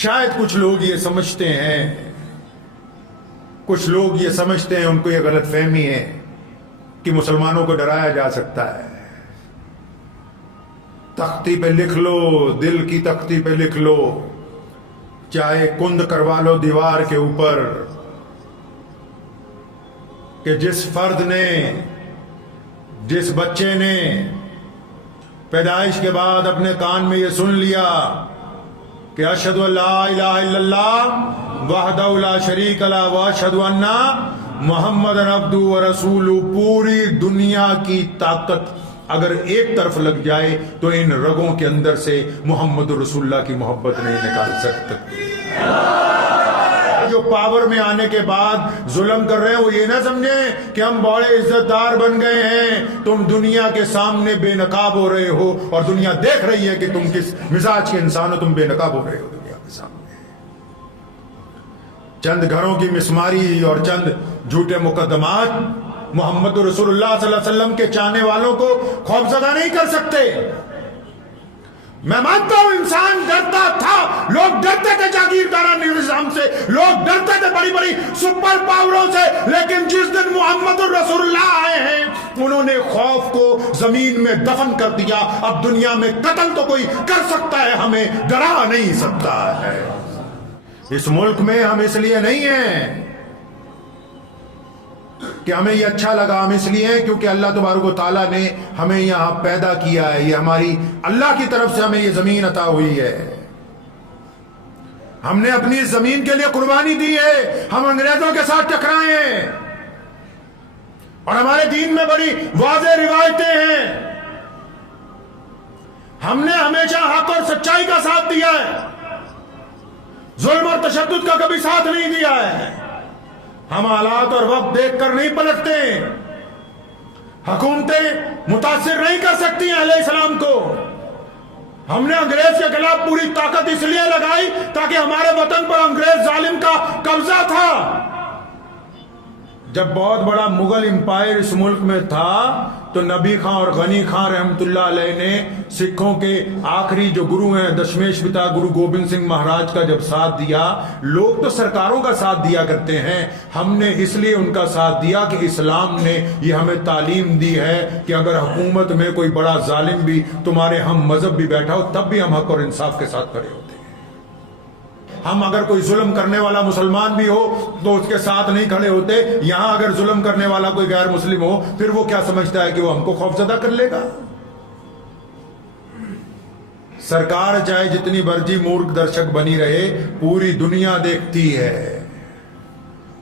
शायद कुछ लोग ये समझते हैं, कुछ लोग ये समझते हैं, उनको ये गलत फहमी है कि मुसलमानों को डराया जा सकता है। तख्ती पे लिख लो, दिल की तख्ती पे लिख लो, चाहे कुंद करवा लो दीवार के ऊपर, कि जिस फर्द ने, जिस बच्चे ने पैदाइश के बाद अपने कान में ये सुन लिया कि अशहदु अल्ला इलाहा इल्लल्लाह वहदहु ला शरीक लहु व अशहदु अन्ना मुहम्मदन अब्दुहु व रसूलुहु, पूरी दुनिया की ताकत अगर एक तरफ लग जाए तो इन रगों के अंदर से मोहम्मद रसूलुल्लाह की मोहब्बत नहीं निकाल सकते। जो पावर में आने के बाद जुल्म कर रहे हैं वो ये ना समझे कि हम बड़े इज्जतदार बन गए हैं। तुम दुनिया के सामने बेनकाब हो रहे हो और दुनिया देख रही है कि तुम किस मिजाज के इंसान हो, तुम बेनकाब हो रहे हो दुनिया के सामने। चंद घरों की मिसमारी और चंद झूठे मुकदमात मोहम्मद रसूलुल्लाह सल्लल्लाहु अलैहि वसल्लम के चाहने वालों को खौफजदा नहीं कर सकते। मैं मानता हूं इंसान डरता था, लोग डरते थे जागीरदाराना निजाम से, लोग डरते थे बड़ी बड़ी सुपर पावरों से, लेकिन जिस दिन मोहम्मद रसूलुल्लाह आए हैं उन्होंने खौफ को जमीन में दफन कर दिया। अब दुनिया में कत्ल तो कोई कर सकता है, हमें डरा नहीं सकता है। इस मुल्क में हम इसलिए नहीं हैं कि हमें ये अच्छा लगा, हम इसलिए हैं क्योंकि अल्लाह तबारक व तआला ने हमें यहाँ पैदा किया है। ये हमारी अल्लाह की तरफ से हमें ये जमीन अता हुई है। हमने अपनी इस जमीन के लिए कुर्बानी दी है। हम अंग्रेजों के साथ टकराए हैं और हमारे दीन में बड़ी वाज़ेह रिवायतें हैं। हमने हमेशा हक और सच्चाई का साथ दिया है, जुल्म और तशद्दुद का कभी साथ नहीं दिया है। हम हालात और वक्त देखकर नहीं पलटते। हुकूमतें मुतासिर नहीं कर सकती हैं अहले इस्लाम को। हमने अंग्रेज के खिलाफ पूरी ताकत इसलिए लगाई ताकि हमारे वतन पर अंग्रेज जालिम का कब्जा था। जब बहुत बड़ा मुगल एम्पायर इस मुल्क में था तो नबी खां और गनी खां रहमतुल्लाह अलैह ने सिखों के आखिरी जो गुरु हैं दशमेश पिता गुरु गोबिंद सिंह महाराज का जब साथ दिया। लोग तो सरकारों का साथ दिया करते हैं, हमने इसलिए उनका साथ दिया कि इस्लाम ने ये हमें तालीम दी है कि अगर हुकूमत में कोई बड़ा जालिम भी तुम्हारे हम मजहब भी बैठा हो तब भी हम हक और इंसाफ के साथ खड़े होते हैं। हम अगर कोई जुल्म करने वाला मुसलमान भी हो तो उसके साथ नहीं खड़े होते। यहां अगर जुल्म करने वाला कोई गैर मुस्लिम हो फिर वो क्या समझता है कि वो हमको खौफजदा कर लेगा। सरकार चाहे जितनी मर्जी मूर्ख दर्शक बनी रहे, पूरी दुनिया देखती है,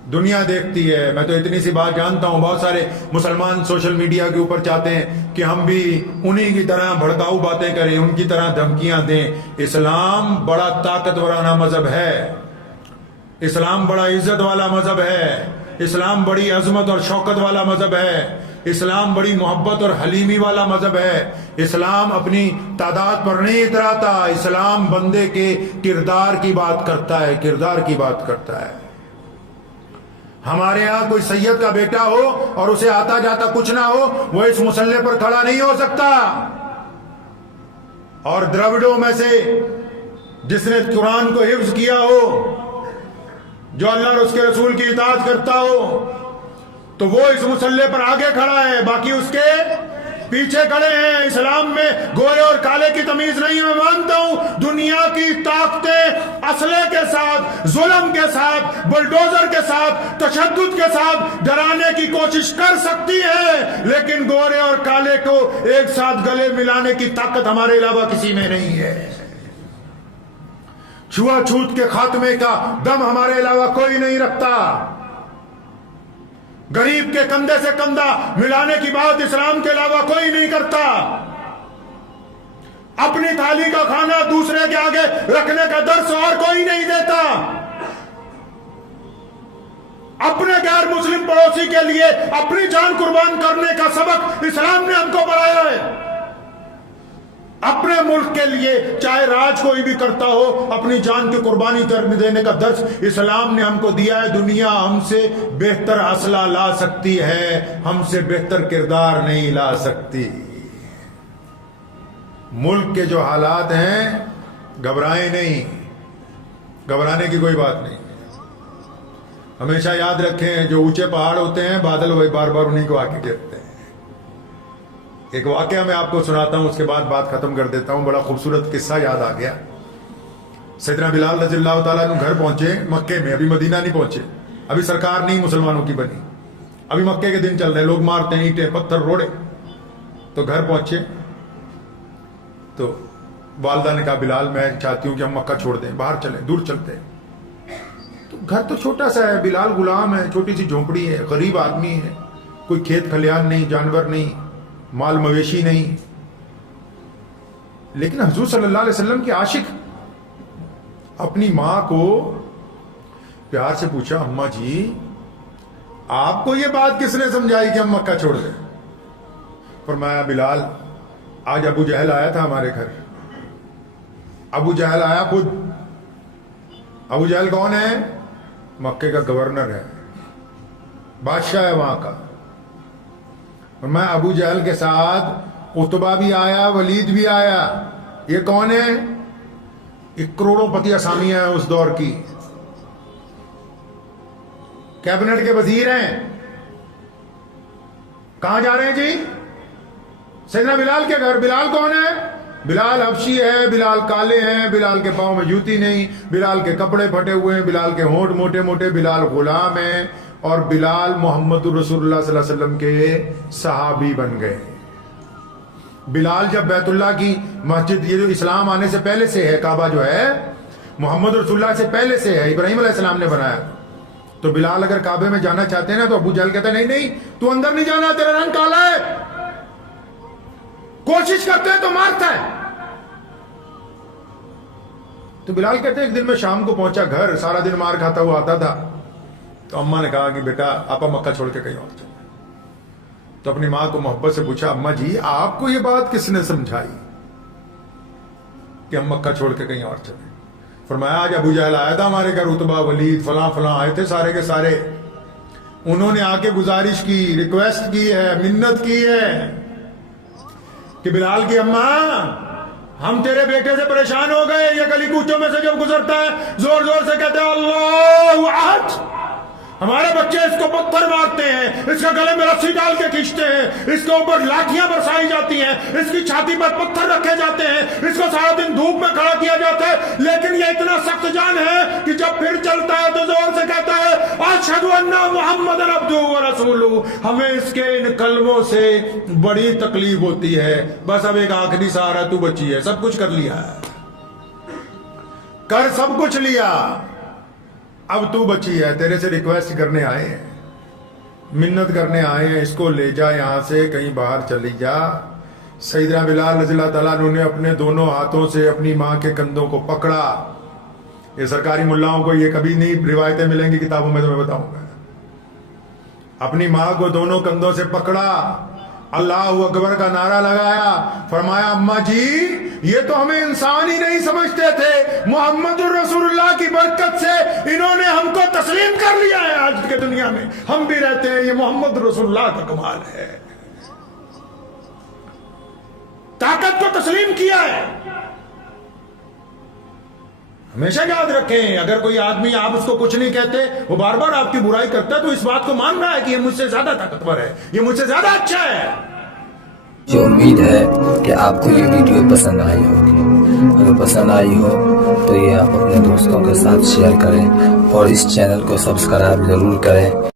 दुनिया देखती है। मैं तो इतनी सी बात जानता हूं, बहुत सारे मुसलमान सोशल मीडिया के ऊपर चाहते हैं कि हम भी उन्हीं की तरह भड़काऊ बातें करें, उनकी तरह धमकियां दें। इस्लाम बड़ा ताकतवराना मजहब है, इस्लाम बड़ा इज्जत वाला मजहब है, इस्लाम बड़ी अजमत और शौकत वाला मजहब है, इस्लाम बड़ी मोहब्बत और हलीमी वाला मजहब है। इस्लाम अपनी तादाद पर नहीं इतराता, इस्लाम बंदे के किरदार की बात करता है, किरदार की बात करता है। हमारे यहां कोई सैयद का बेटा हो और उसे आता जाता कुछ ना हो, वो इस मुसल्ले पर खड़ा नहीं हो सकता। और द्रविड़ों में से जिसने कुरान को हिफ्ज किया हो, जो अल्लाह और उसके रसूल की इताअत करता हो, तो वो इस मुसल्ले पर आगे खड़ा है, बाकी उसके पीछे खड़े हैं। इस्लाम में गोरे और काले की तमीज नहीं। मैं मानता हूं दुनिया की ताकतें असले के साथ, जुल्म के साथ, बुलडोजर के साथ, तशद्दुद के साथ डराने की कोशिश कर सकती है, लेकिन गोरे और काले को एक साथ गले मिलाने की ताकत हमारे अलावा किसी में नहीं है। छुआछूत के खात्मे का दम हमारे अलावा कोई नहीं रखता। गरीब के कंधे से कंधा मिलाने की बात इस्लाम के अलावा कोई नहीं करता। अपनी थाली का खाना दूसरे के आगे रखने का दर्स और कोई नहीं देता। अपने गैर मुस्लिम पड़ोसी के लिए अपनी जान कुर्बान करने का सबक इस्लाम ने हमको पढ़ाया है। अपने मुल्क के लिए चाहे राज कोई भी करता हो, अपनी जान की कुर्बानी देने का दर्स इस्लाम ने हमको दिया है। दुनिया हमसे बेहतर असला ला सकती है, हमसे बेहतर किरदार नहीं ला सकती। मुल्क के जो हालात हैं, घबराएं नहीं, گھبرانے کی کوئی بات نہیں. ہمیشہ یاد رکھیں جو اونچے پہاڑ ہوتے ہیں بادل وہی بار بار انہیں کو آ کے گرتے ہیں. ایک واقعہ میں آپ کو سناتا ہوں, اس کے بعد بات ختم کر دیتا ہوں. بڑا خوبصورت قصہ یاد آ گیا. سیدنا بلال رضی اللہ تعالیٰ عنہ گھر پہنچے مکے میں, ابھی مدینہ نہیں پہنچے, ابھی سرکار نہیں مسلمانوں کی بنی, ابھی مکے کے دن چل رہے, لوگ مارتے ہیں اینٹیں پتھر روڑے. تو گھر پہنچے تو والدہ نے کہا بلال میں چاہتی ہوں کہ ہم مکہ چھوڑ دیں, باہر چلیں, دور چلتے ہیں. تو گھر تو چھوٹا سا ہے, بلال غلام ہے, چھوٹی سی جھونپڑی ہے, غریب آدمی ہے, کوئی کھیت کھلیان نہیں, جانور نہیں, مال مویشی نہیں. لیکن حضور صلی اللہ علیہ وسلم کے عاشق اپنی ماں کو پیار سے پوچھا, اماں جی آپ کو یہ بات کس نے سمجھائی کہ ہم مکہ چھوڑ دیں؟ فرمایا بلال آج ابو جہل آیا تھا ہمارے گھر. ابو جہل آیا خود. ابو جہل کون ہے؟ مکے کا گورنر ہے, بادشاہ ہے وہاں کا. فرمایا ابو جہل کے ساتھ عتبہ بھی آیا, ولید بھی آیا. یہ کون ہے؟ ایک کروڑوں پتی اسامیاں ہیں اس دور کی, کیبنٹ کے وزیر ہیں. کہاں جا رہے ہیں جی؟ سیدنا بلال کے گھر. بلال کون ہے؟ بلال حبشی ہے, بلال کالے ہیں, بلال کے پاؤں میں جوتی نہیں, بلال کے کپڑے پھٹے ہوئے ہیں, بلال کے ہونٹ موٹے موٹے, بلال غلام ہیں, اور بلال محمد رسول اللہ صلی اللہ علیہ وسلم کے صحابی بن گئے. بلال جب بیت اللہ کی مسجد, یہ جو اسلام آنے سے پہلے سے ہے, کعبہ جو ہے محمد رسول اللہ سے پہلے سے ہے, ابراہیم علیہ السلام نے بنایا. تو بلال اگر کعبے میں جانا چاہتے ہیں نا تو ابو جہل کہتا ہے نہیں نہیں تو اندر نہیں جانا, تیرا رنگ کالا ہے, کوشش کرتے ہیں تو مارتا ہے. تو بلال کہتے ہیں ایک دن میں شام کو پہنچا گھر, سارا دن مار کھاتا ہوا آتا تھا. تو اماں نے کہا کہ بیٹا آپا مکہ چھوڑ کے کہیں اور چلے. تو اپنی ماں کو محبت سے پوچھا, اماں جی آپ کو یہ بات کس نے سمجھائی کہ ہم مکہ چھوڑ کے کہیں اور چلیں؟ فرمایا آج ابو جہل آیا تھا ہمارے گھر, عتبہ ولید فلاں فلاں آئے تھے سارے کے سارے. انہوں نے آ کے گزارش کی, ریکویسٹ کی ہے, منت کی ہے کہ بلال کی اماں ہم تیرے بیٹے سے پریشان ہو گئے, یہ گلی کوچوں میں سے جب گزرتا ہے زور زور سے کہتے ہیں اللہ احد, ہمارے بچے اس کو پتھر مارتے ہیں, اس کے گلے میں رسی ڈال کے کھینچتے ہیں, اس کے اوپر لاٹھیاں برسائی جاتی ہیں, اس کی چھاتی پر پتھر رکھے جاتے ہیں, اس کو سارا دن دھوپ میں کھڑا کیا جاتا ہے, لیکن یہ اتنا سخت جان ہے کہ جب پھر چلتا ہے تو زور سے کہتا ہے اشہد ان محمد عبدہ ورسولہ. ہمیں اس کے ان کلموں سے بڑی تکلیف ہوتی ہے, بس اب ایک آخری سہارا تو بچی ہے, سب کچھ کر لیا ہے, کر سب کچھ لیا, اب تو بچی ہے, تیرے سے ریکویسٹ کرنے آئے ہیں, منت کرنے آئے ہیں, اس کو لے جا یہاں سے, کہیں باہر چلی جا. سیدنا بلال رضی اللہ تعالیٰ عنہ نے اپنے دونوں ہاتھوں سے اپنی ماں کے کندھوں کو پکڑا. یہ سرکاری ملاؤں کو یہ کبھی نہیں روایتیں ملیں گی کتابوں میں, تو میں بتاؤں گا. اپنی ماں کو دونوں کندھوں سے پکڑا, اللہ اکبر کا نعرہ لگایا, فرمایا اماں جی یہ تو ہمیں انسان ہی نہیں سمجھتے تھے, محمد الرسول اللہ کی برکت سے انہوں نے ہم کو تسلیم کر لیا ہے, آج کے دنیا میں ہم بھی رہتے ہیں, یہ محمد رسول اللہ کا کمال ہے, طاقت کو تسلیم کیا ہے. ہمیشہ یاد رکھیں اگر کوئی آدمی آپ اس کو کچھ نہیں کہتے, وہ بار بار آپ کی برائی کرتا ہے, تو اس بات کو مان رہا ہے کہ یہ مجھ سے زیادہ طاقتور ہے, یہ مجھ سے زیادہ اچھا ہے. جو امید ہے کہ آپ کو یہ ویڈیو پسند آئی ہوگی. اگر پسند آئی ہو تو یہ آپ اپنے دوستوں کے ساتھ شیئر کریں اور اس چینل کو سبسکرائب ضرور کریں.